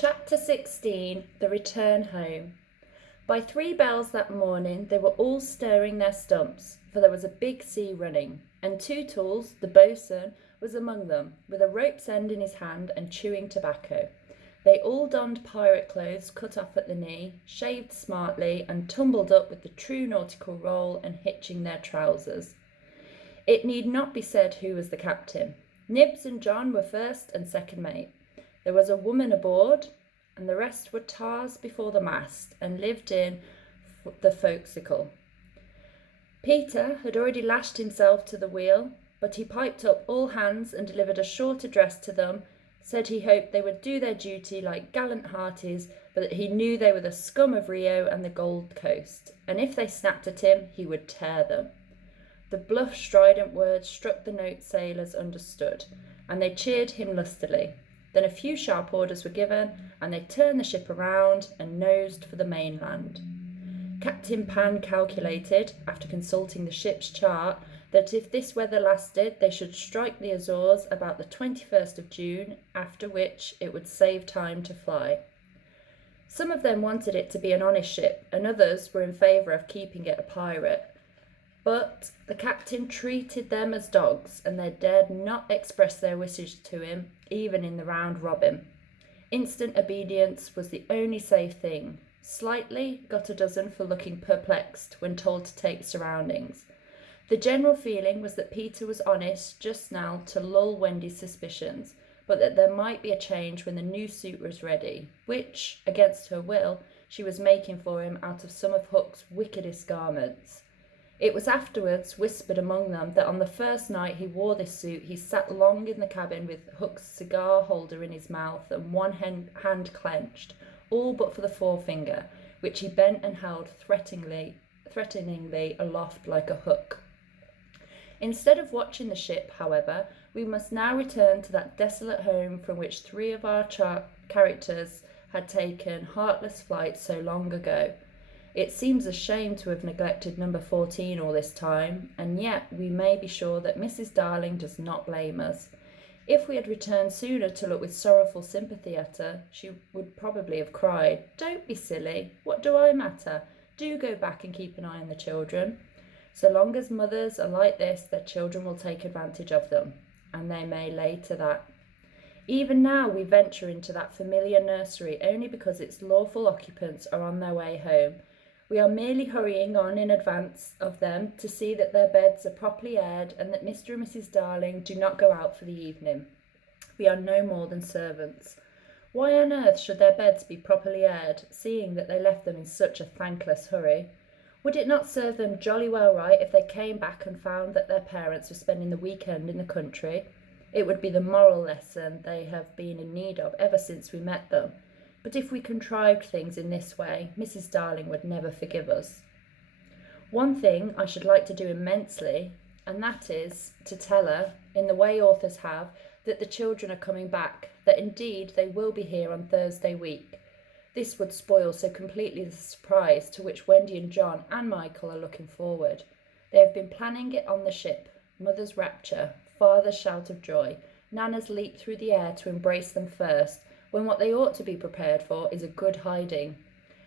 Chapter 16. The Return Home. By 3 bells that morning they were all stirring their stumps, for there was a big sea running, and Tootles, the boatswain, was among them, with a rope's end in his hand and chewing tobacco. They all donned pirate clothes cut off at the knee, shaved smartly, and tumbled up with the true nautical roll and hitching their trousers. It need not be said who was the captain. Nibs and John were first and second mate. There was a woman aboard, and the rest were tars before the mast and lived in the forecastle. Peter had already lashed himself to the wheel, but he piped up all hands and delivered a short address to them, said he hoped they would do their duty like gallant hearties, but that he knew they were the scum of Rio and the Gold Coast, and if they snapped at him, he would tear them. The bluff, strident words struck the note sailors understood, and they cheered him lustily. Then a few sharp orders were given, and they turned the ship around and nosed for the mainland. Captain Pan calculated, after consulting the ship's chart, that if this weather lasted, they should strike the Azores about the 21st of June, after which it would save time to fly. Some of them wanted it to be an honest ship, and others were in favour of keeping it a pirate. But the captain treated them as dogs, and they dared not express their wishes to him, even in the round robin. Instant obedience was the only safe thing. Slightly got a dozen for looking perplexed when told to take surroundings. The general feeling was that Peter was honest just now to lull Wendy's suspicions, but that there might be a change when the new suit was ready, which, against her will, she was making for him out of some of Hook's wickedest garments. It was afterwards whispered among them that on the first night he wore this suit he sat long in the cabin with Hook's cigar holder in his mouth and one hand clenched, all but for the forefinger, which he bent and held threateningly aloft like a hook. Instead of watching the ship, however, we must now return to that desolate home from which 3 of our characters had taken heartless flight so long ago. It seems a shame to have neglected number 14 all this time, and yet we may be sure that Mrs. Darling does not blame us. If we had returned sooner to look with sorrowful sympathy at her, she would probably have cried, "Don't be silly. What do I matter? Do go back and keep an eye on the children." So long as mothers are like this, their children will take advantage of them, and they may lay to that. Even now we venture into that familiar nursery only because its lawful occupants are on their way home. We are merely hurrying on in advance of them to see that their beds are properly aired and that Mr. and Mrs. Darling do not go out for the evening. We are no more than servants. Why on earth should their beds be properly aired, seeing that they left them in such a thankless hurry? Would it not serve them jolly well right if they came back and found that their parents were spending the weekend in the country? It would be the moral lesson they have been in need of ever since we met them. But if we contrived things in this way, Mrs. Darling would never forgive us. One thing I should like to do immensely, and that is to tell her, in the way authors have, that the children are coming back, that indeed they will be here on Thursday week. This would spoil so completely the surprise to which Wendy and John and Michael are looking forward. They have been planning it on the ship, mother's rapture, father's shout of joy, Nana's leap through the air to embrace them first, when what they ought to be prepared for is a good hiding.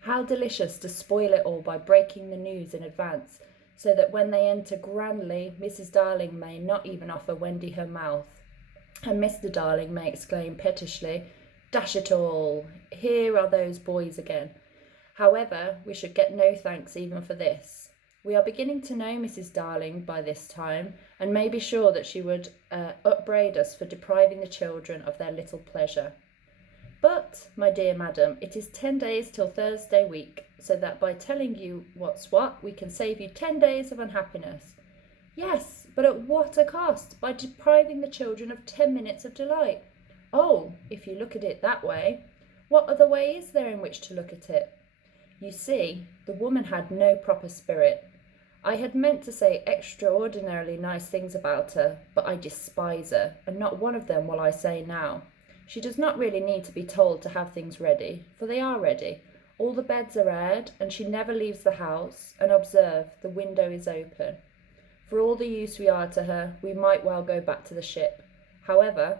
How delicious to spoil it all by breaking the news in advance, so that when they enter grandly, Mrs. Darling may not even offer Wendy her mouth, and Mr. Darling may exclaim pettishly, "Dash it all, here are those boys again." However, we should get no thanks even for this. We are beginning to know Mrs. Darling by this time, and may be sure that she would upbraid us for depriving the children of their little pleasure. But, my dear madam, it is 10 days till Thursday week, so that by telling you what's what, we can save you 10 days of unhappiness. Yes, but at what a cost, by depriving the children of 10 minutes of delight. Oh, if you look at it that way, what other way is there in which to look at it? You see, the woman had no proper spirit. I had meant to say extraordinarily nice things about her, but I despise her, and not one of them will I say now. She does not really need to be told to have things ready, for they are ready. All the beds are aired, and she never leaves the house, and observe, the window is open. For all the use we are to her, we might well go back to the ship. However,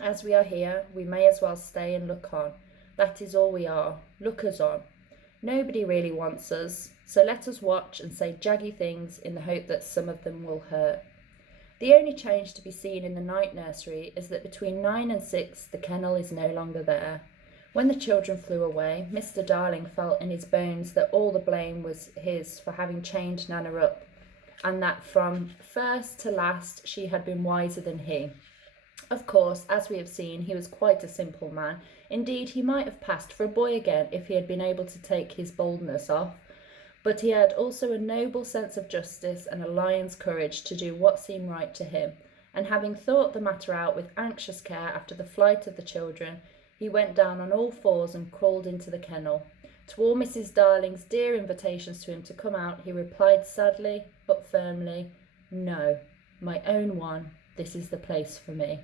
as we are here, we may as well stay and look on. That is all we are, lookers on. Nobody really wants us, so let us watch and say jaggy things in the hope that some of them will hurt. The only change to be seen in the night nursery is that between 9 and 6 the kennel is no longer there. When the children flew away, Mr. Darling felt in his bones that all the blame was his for having chained Nana up, and that from first to last she had been wiser than he. Of course, as we have seen, he was quite a simple man. Indeed, he might have passed for a boy again if he had been able to take his boldness off. But he had also a noble sense of justice and a lion's courage to do what seemed right to him. And having thought the matter out with anxious care after the flight of the children, he went down on all fours and crawled into the kennel. To all Mrs. Darling's dear invitations to him to come out, he replied sadly but firmly, "No, my own one, this is the place for me."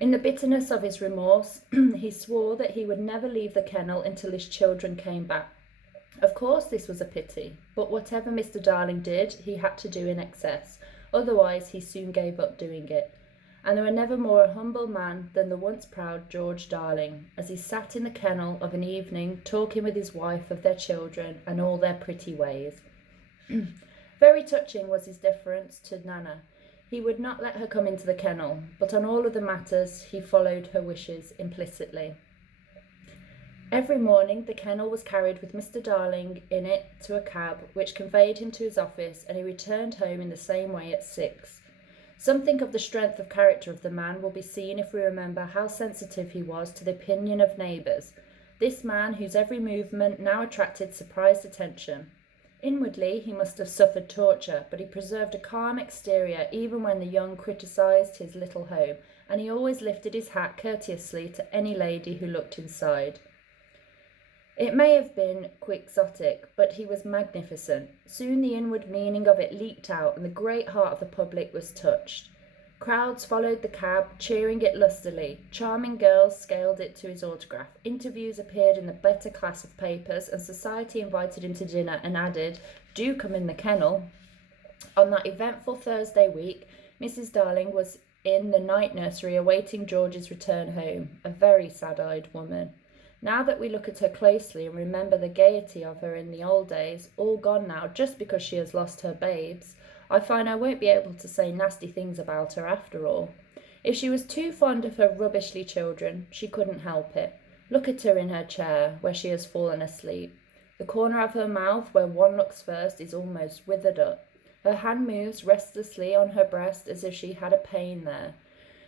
In the bitterness of his remorse, he swore that he would never leave the kennel until his children came back. Of course this was a pity, but whatever Mr. Darling did, he had to do in excess, otherwise he soon gave up doing it. And there were never more a humble man than the once proud George Darling, as he sat in the kennel of an evening talking with his wife of their children and all their pretty ways. Very touching was his deference to Nana. He would not let her come into the kennel, but on all other matters he followed her wishes implicitly. Every morning the kennel was carried with Mr. Darling in it to a cab, which conveyed him to his office, and he returned home in the same way at 6. Something of the strength of character of the man will be seen if we remember how sensitive he was to the opinion of neighbours, this man whose every movement now attracted surprised attention. Inwardly he must have suffered torture, but he preserved a calm exterior even when the young criticised his little home, and he always lifted his hat courteously to any lady who looked inside. It may have been quixotic, but he was magnificent. Soon the inward meaning of it leaked out, and the great heart of the public was touched. Crowds followed the cab, cheering it lustily. Charming girls scaled it to his autograph. Interviews appeared in the better class of papers, and society invited him to dinner and added, "Do come in the kennel." On that eventful Thursday week, Mrs. Darling was in the night nursery awaiting George's return home, a very sad-eyed woman. Now that we look at her closely and remember the gaiety of her in the old days, all gone now just because she has lost her babes, I find I won't be able to say nasty things about her after all. If she was too fond of her rubbishly children, she couldn't help it. Look at her in her chair, where she has fallen asleep. The corner of her mouth, where one looks first, is almost withered up. Her hand moves restlessly on her breast as if she had a pain there.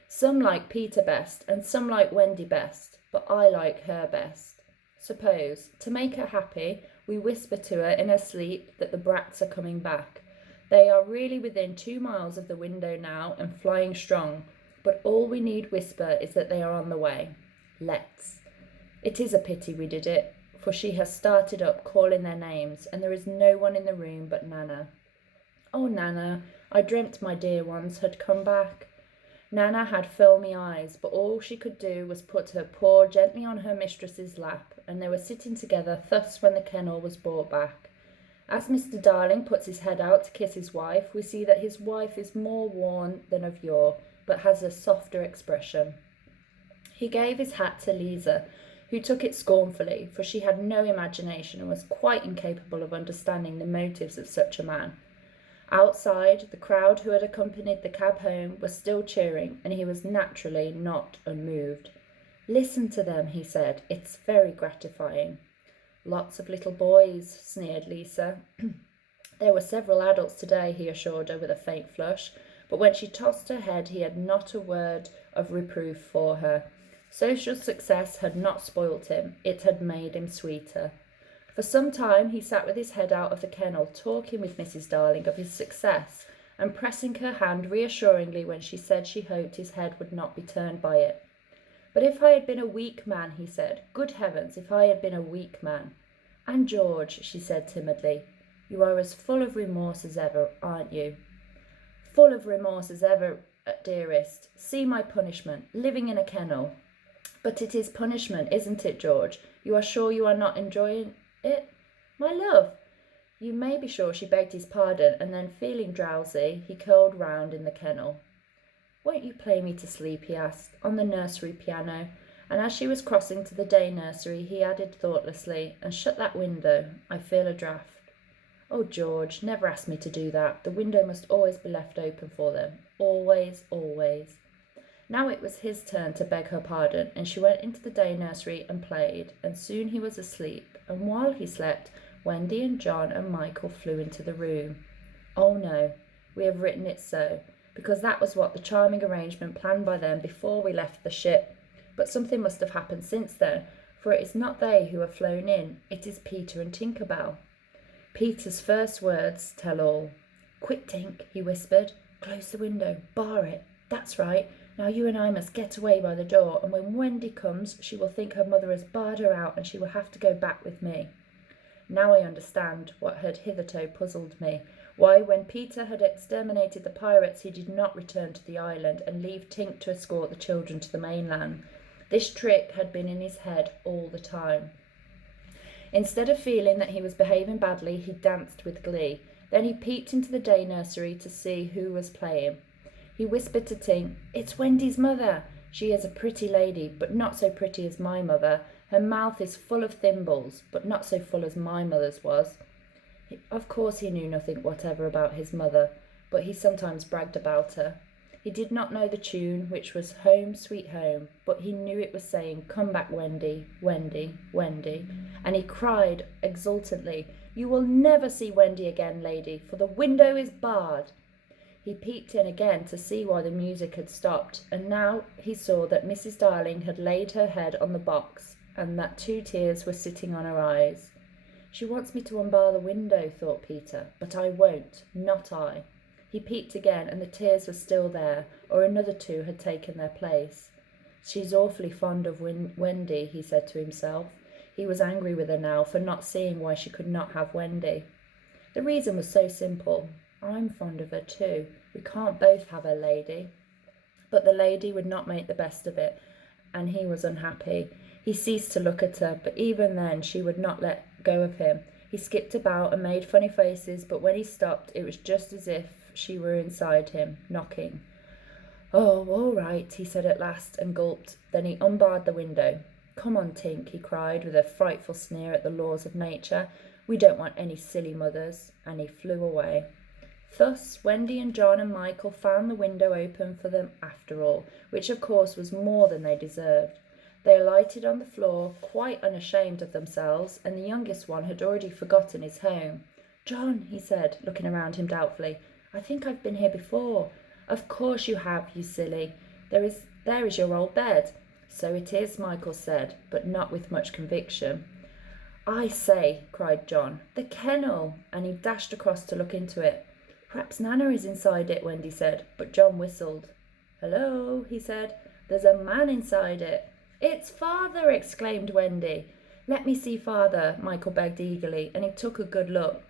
Some like Peter best, and some like Wendy best, but I like her best. Suppose, to make her happy, we whisper to her in her sleep that the brats are coming back. They are really within 2 miles of the window now and flying strong, but all we need whisper is that they are on the way. Let's. It is a pity we did it, for she has started up calling their names, and there is no one in the room but Nana. Oh, Nana, I dreamt my dear ones had come back. Nana had filmy eyes, but all she could do was put her paw gently on her mistress's lap, and they were sitting together thus when the kennel was brought back. As Mr. Darling puts his head out to kiss his wife, we see that his wife is more worn than of yore, but has a softer expression. He gave his hat to Lisa, who took it scornfully, for she had no imagination and was quite incapable of understanding the motives of such a man. Outside, the crowd who had accompanied the cab home was still cheering, and he was naturally not unmoved. "Listen to them," he said. "It's very gratifying." "Lots of little boys," sneered Lisa. "There were several adults today," he assured her with a faint flush, but when she tossed her head he had not a word of reproof for her. Social success had not spoilt him, it had made him sweeter. For some time he sat with his head out of the kennel, talking with Mrs. Darling of his success, and pressing her hand reassuringly when she said she hoped his head would not be turned by it. "But if I had been a weak man," he said, "good heavens, if I had been a weak man." "And George," she said timidly, "you are as full of remorse as ever, aren't you?" "Full of remorse as ever, dearest. See my punishment, living in a kennel." "But it is punishment, isn't it, George? You are sure you are not enjoying it?" "My love!" You may be sure she begged his pardon, and then, feeling drowsy, he curled round in the kennel. "Won't you play me to sleep," he asked, "on the nursery piano? And as she was crossing to the day nursery, he added thoughtlessly, "And shut that window. I feel a draught." "Oh, George, never ask me to do that. The window must always be left open for them. Always, always." Now it was his turn to beg her pardon, and she went into the day nursery and played, and soon he was asleep, and while he slept, Wendy and John and Michael flew into the room. Oh no, we have written it so, because that was what the charming arrangement planned by them before we left the ship. But something must have happened since then, for it is not they who have flown in, it is Peter and Tinker Bell. Peter's first words tell all. "Quick, Tink," he whispered. "Close the window, bar it. That's right. Now you and I must get away by the door, and when Wendy comes, she will think her mother has barred her out and she will have to go back with me." Now I understand what had hitherto puzzled me, why when Peter had exterminated the pirates he did not return to the island and leave Tink to escort the children to the mainland. This trick had been in his head all the time. Instead of feeling that he was behaving badly, he danced with glee. Then he peeped into the day nursery to see who was playing. He whispered to Tink, "It's Wendy's mother. She is a pretty lady, but not so pretty as my mother. Her mouth is full of thimbles, but not so full as my mother's was." Of course he knew nothing whatever about his mother, but he sometimes bragged about her. He did not know the tune, which was "Home, Sweet Home," but he knew it was saying, "Come back, Wendy, Wendy, Wendy," and he cried exultantly, "You will never see Wendy again, lady, for the window is barred." He peeped in again to see why the music had stopped, and now he saw that Mrs. Darling had laid her head on the box, and that 2 tears were sitting on her eyes. "She wants me to unbar the window," thought Peter, "but I won't, not I." He peeped again, and the tears were still there, or another 2 had taken their place. "She's awfully fond of Wendy," he said to himself. He was angry with her now for not seeing why she could not have Wendy. The reason was so simple. "I'm fond of her too. We can't both have her, lady." But the lady would not make the best of it, and he was unhappy. He ceased to look at her, but even then she would not let go of him. He skipped about and made funny faces, but when he stopped, it was just as if she were inside him, knocking. "Oh, all right," he said at last, and gulped. Then he unbarred the window. "Come on, Tink," he cried, with a frightful sneer at the laws of nature. "We don't want any silly mothers," and he flew away. Thus Wendy and John and Michael found the window open for them after all, which of course was more than they deserved. They alighted on the floor, quite unashamed of themselves, and the youngest one had already forgotten his home. "John," he said, looking around him doubtfully, "I think I've been here before." "Of course you have, you silly. There is your old bed." "So it is," Michael said, but not with much conviction. "I say," cried John, "the kennel!" and he dashed across to look into it. "Perhaps Nana is inside it," Wendy said, but John whistled. "Hello," he said, "there's a man inside it." "It's Father!" exclaimed Wendy. "Let me see Father," Michael begged eagerly, and he took a good look.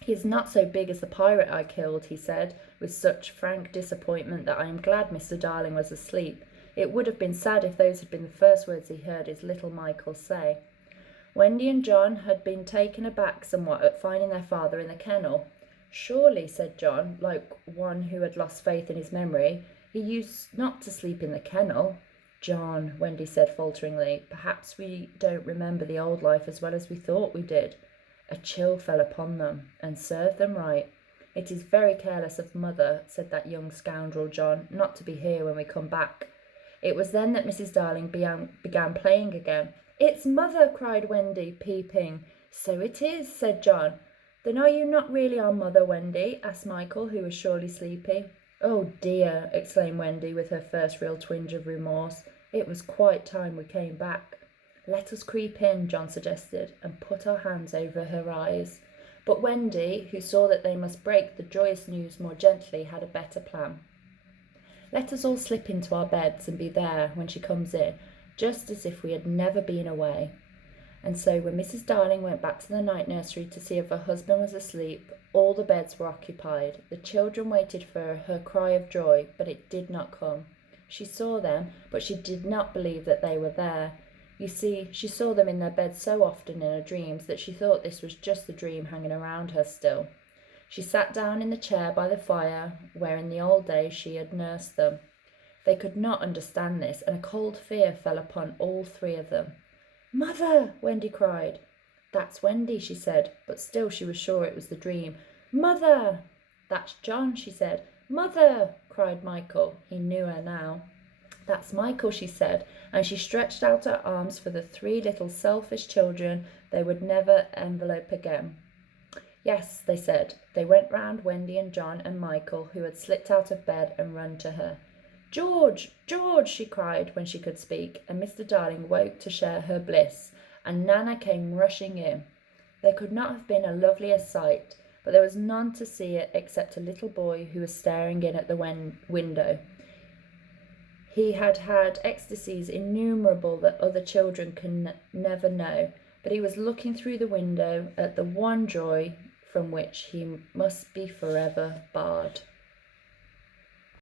"He is not so big as the pirate I killed," he said, with such frank disappointment that I am glad Mr. Darling was asleep. It would have been sad if those had been the first words he heard his little Michael say. Wendy and John had been taken aback somewhat at finding their father in the kennel. "Surely," said John, like one who had lost faith in his memory, "he used not to sleep in the kennel." "John," Wendy said falteringly, "perhaps we don't remember the old life as well as we thought we did." A chill fell upon them, and served them right. "It is very careless of Mother," said that young scoundrel John, "not to be here when we come back." It was then that Mrs. Darling began playing again. "It's Mother!" cried Wendy, peeping. "So it is," said John. "Then are you not really our mother, Wendy?" asked Michael, who was surely sleepy. "Oh dear," exclaimed Wendy, with her first real twinge of remorse. "It was quite time we came back." "Let us creep in," John suggested, "and put our hands over her eyes." But Wendy, who saw that they must break the joyous news more gently, had a better plan. "Let us all slip into our beds and be there when she comes in, just as if we had never been away." And so when Mrs. Darling went back to the night nursery to see if her husband was asleep, all the beds were occupied. The children waited for her cry of joy, but it did not come. She saw them, but she did not believe that they were there. You see, she saw them in their beds so often in her dreams that she thought this was just the dream hanging around her still. She sat down in the chair by the fire where in the old days she had nursed them. They could not understand this, and a cold fear fell upon all three of them. "Mother!" Wendy cried. "That's Wendy," she said, but still she was sure it was the dream. "Mother!" "That's John," she said. "Mother!" cried Michael. He knew her now. "That's Michael," she said, and she stretched out her arms for the three little selfish children they would never envelope again. "Yes," they said. They went round Wendy and John and Michael, who had slipped out of bed and run to her. "George, George," she cried when she could speak, and Mr. Darling woke to share her bliss, and Nana came rushing in. There could not have been a lovelier sight, but there was none to see it except a little boy who was staring in at the window. He had had ecstasies innumerable that other children can never know, but he was looking through the window at the one joy from which he must be forever barred.